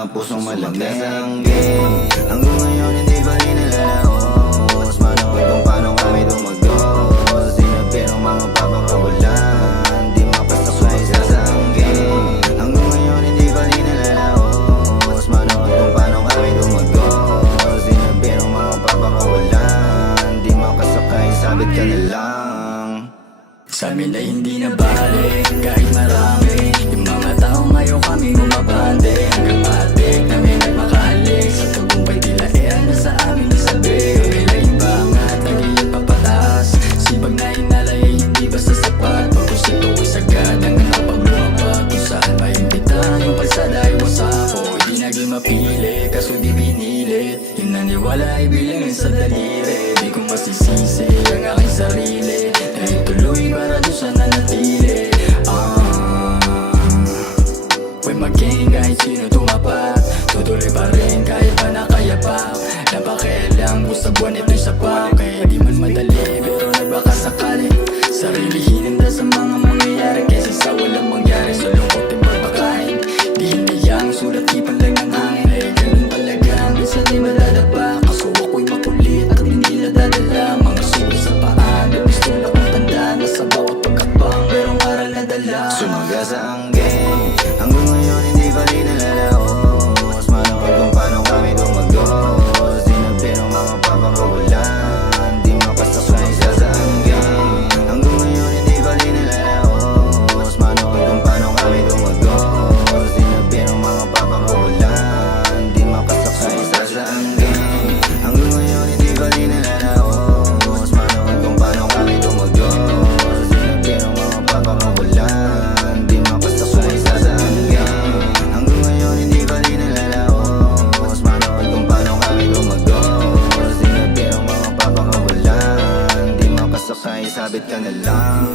mga pusong malamig. Hanggang ngayon hindi pa rin nalalaos. Manood kung paano kami tumagos. Di na pirong mga papakawalan. Di mapasok sa isa sa hanggang. Hanggang ngayon hindi pa rin nalalaos. Manood kung paano kami tumagos. Di na pirong mga papakawalan. Di makasakay, sabit ka na lang. Sa amin ay hindi na balik kahit marami yung mga tao ngayon kami bumabante. Hanggang matik namin nagmakahalik sa tagumpay tila ano sa amin isabi. Kami lang bangat, nag-iit papataas. Sibag na hinalay ay hindi basta sapat. Pagkus ito ay sagad hanggang napaglumapag. Kung saan maimbita yung kalsada ay wasako. Di naging mapili kaso di binilit. Yung naniwala ay bilangin sa daliri. Di ko masisisi ang aking sarili. Tuloy para doon sa nanatili. Huwag mag-gang kahit sino tumapat. Tutuloy pa rin kahit pa nakayapak. Napakialam ko sa buwan ito'y sapat. Kaya di man madali pero nagbaka sakali. Sarili hininda sa mga mangyayari kesa sa walang mangyari. Sa lungkot din pagpakain. Di hinayang sulat ipan lang ng hangin. Ay ganun talaga minsan di madadapa. Kaso ako'y makulit at hindi nadadala. Mga sulat sa paan at pistola kong tanda. Nasa bawat pagkakbang merong aral na dala. Sumaga sa hanggang. Hanggang ngayon hindi pa rin nalalaos. Manood kung paano kami tumagos. Di na pirong mga papakawalan. Di mapasok sa isa sa hanggang. Hanggang ngayon hindi pa rin nalalaos. Manood kung paano kami tumagos. Di na pirong mga papakawalan. Di mapasok sa isa sa hanggang. Hanggang ngayon hindi pa rin nalalaos. Manood kung paano kami tumagos. Di na pirong mga papakawalan. Di mapasok sa isa sa hanggang. Hanggang ngayon hindi pa rin nalalaos. Manood kung paano kami tumagos. Di na pirong mga papakawalan. Di mapasok sa isabit ka na lang.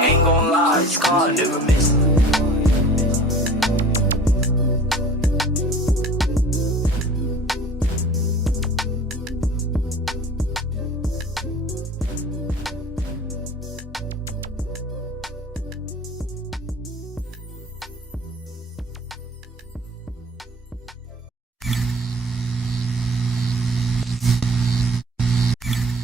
Ain't gon' lie, it's gone, never miss.